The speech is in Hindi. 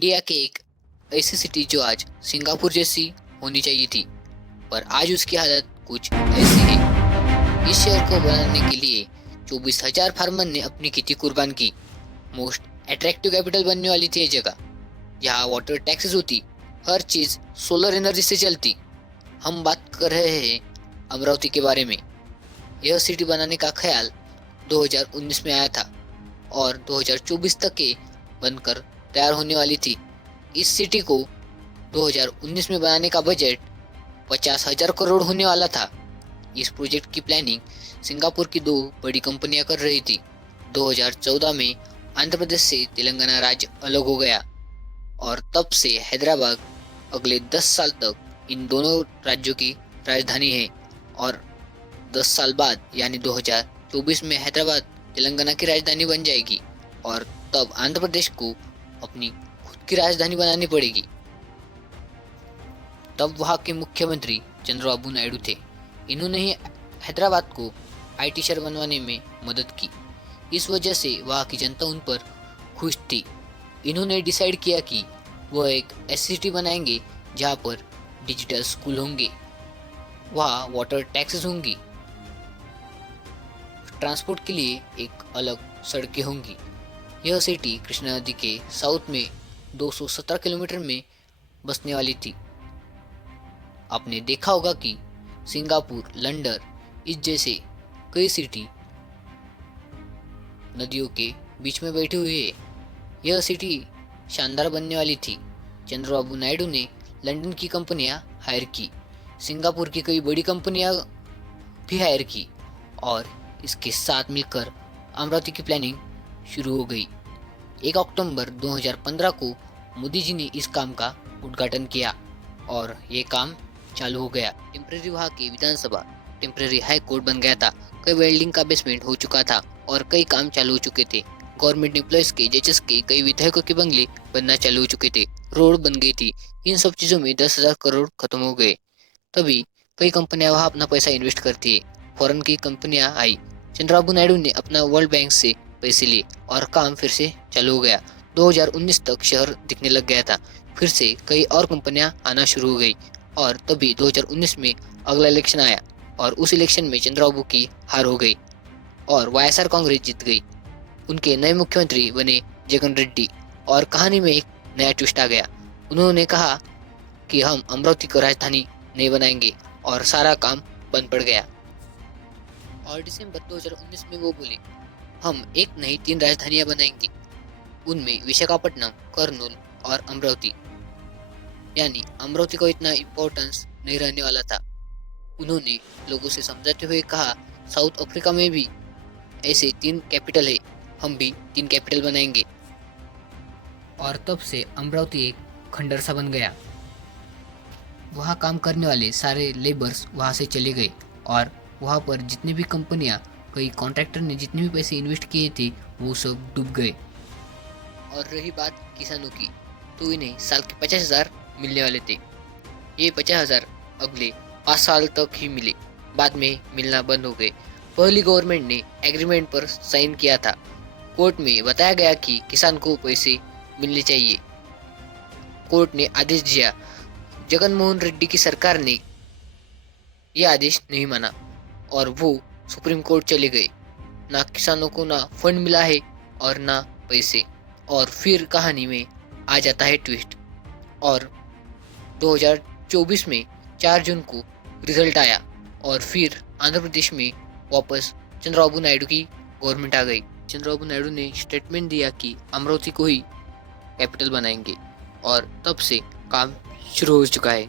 इंडिया के एक ऐसी सिटी जो आज सिंगापुर जैसी होनी चाहिए थी, पर आज उसकी हालत कुछ ऐसी है। इस शहर को बनाने के लिए 24,000 फार्मर ने अपनी खेती कुर्बान की। मोस्ट अट्रैक्टिव कैपिटल बनने वाली थी ये जगह। यहाँ वाटर टैक्सेस होती, हर चीज सोलर एनर्जी से चलती। हम बात कर रहे हैं अमरावती के बारे में। यह सिटी बनाने का ख्याल 2019 में आया था और 2024 तक ये बनकर तैयार होने वाली थी। इस सिटी को 2019 में बनाने का बजट 50,000 करोड़ होने वाला था। इस प्रोजेक्ट की प्लानिंग सिंगापुर की दो बड़ी कंपनियां कर रही थी। 2014 में आंध्र प्रदेश से तेलंगाना राज्य अलग हो गया और तब से हैदराबाद अगले 10 साल तक इन दोनों राज्यों की राजधानी है और 10 साल बाद यानी 2024 में हैदराबाद तेलंगाना की राजधानी बन जाएगी और तब आंध्र प्रदेश को अपनी खुद की राजधानी बनानी पड़ेगी। तब वहाँ के मुख्यमंत्री चंद्रबाबू नायडू थे। इन्होंने ही हैदराबाद को आईटी शहर बनवाने में मदद की। इस वजह से वहाँ की जनता उन पर खुश थी। इन्होंने डिसाइड किया कि वह एक ऐसी सिटी बनाएंगे जहाँ पर डिजिटल स्कूल होंगे, वहाँ वाटर टैक्सेस होंगी, ट्रांसपोर्ट के लिए एक अलग सड़कें होंगी। यह सिटी कृष्णा नदी के साउथ में 217 किलोमीटर में बसने वाली थी। आपने देखा होगा कि सिंगापुर, लंदन इस जैसे कई सिटी नदियों के बीच में बैठी हुई है। यह सिटी शानदार बनने वाली थी। चंद्रबाबू नायडू ने लंदन की कंपनियां हायर की, सिंगापुर की कई बड़ी कंपनियां भी हायर की और इसके साथ मिलकर अमरावती की प्लानिंग शुरू हो गई। 1 अक्टूबर 2015 को मोदी जी ने इस काम का उद्घाटन किया और ये काम चालू हो गया। टेम्परेरी वहाँ की विधानसभा टेम्परेरी हाई कोर्ट बन गया था। कई बिल्डिंग का बेसमेंट हो चुका था और कई काम चालू हो चुके थे। गवर्नमेंट एम्प्लॉयज के, जजेस के, कई विधायकों के बंगले बनना चालू हो चुके थे। रोड बन गई थी। इन सब चीज़ों में 10,000 करोड़ खत्म हो गए। तभी कई कंपनियां वहाँ अपना पैसा इन्वेस्ट करती है। फॉरेन की कंपनियां आई। चंद्रबाबू नायडू ने अपना वर्ल्ड बैंक से पैसे लिए और काम फिर से चालू हो गया। 2019 तक शहर दिखने लग गया था। फिर से कई और कंपनियां आना शुरू हो गई और तभी 2019 में अगला इलेक्शन आया और उस इलेक्शन में चंद्रबाबू की हार हो गई और वाईएसआर कांग्रेस जीत गई। उनके नए मुख्यमंत्री बने जगन रेड्डी और कहानी में एक नया ट्विस्ट आ गया। उन्होंने कहा कि हम अमरावती को राजधानी नहीं बनाएंगे और सारा काम बंद पड़ गया। और दिसंबर 2019 में वो बोले, हम एक नहीं 3 राजधानियां बनाएंगे। उनमें विशाखापट्टनम, कर्नूल और अमरावती। यानी अमरावती को इतना इम्पोर्टेंस नहीं रहने वाला था। उन्होंने लोगों से समझाते हुए कहा, साउथ अफ्रीका में भी ऐसे 3 कैपिटल है, हम भी 3 कैपिटल बनाएंगे। और तब से अमरावती एक खंडर सा बन गया। वहाँ काम करने वाले सारे लेबर्स वहाँ से चले गए और वहाँ पर जितनी भी कंपनियाँ, कई कॉन्ट्रैक्टर ने जितने भी पैसे इन्वेस्ट किए थे वो सब डूब गए। और रही बात किसानों की, तो इन्हें साल के 50,000 मिलने वाले थे। ये 50,000 अगले 5 साल तक ही मिले, बाद में मिलना बंद हो गए। पहली गवर्नमेंट ने एग्रीमेंट पर साइन किया था। कोर्ट में बताया गया कि किसान को पैसे मिलने चाहिए। कोर्ट ने आदेश दिया। जगन मोहन रेड्डी की सरकार ने यह आदेश नहीं माना और वो सुप्रीम कोर्ट चले गए। ना किसानों को ना फंड मिला है और ना पैसे। और फिर कहानी में आ जाता है ट्विस्ट। और 2024 में 4 जून को रिजल्ट आया और फिर आंध्र प्रदेश में वापस चंद्रबाबू नायडू की गवर्नमेंट आ गई। चंद्रबाबू नायडू ने स्टेटमेंट दिया कि अमरावती को ही कैपिटल बनाएंगे और तब से काम शुरू हो चुका है।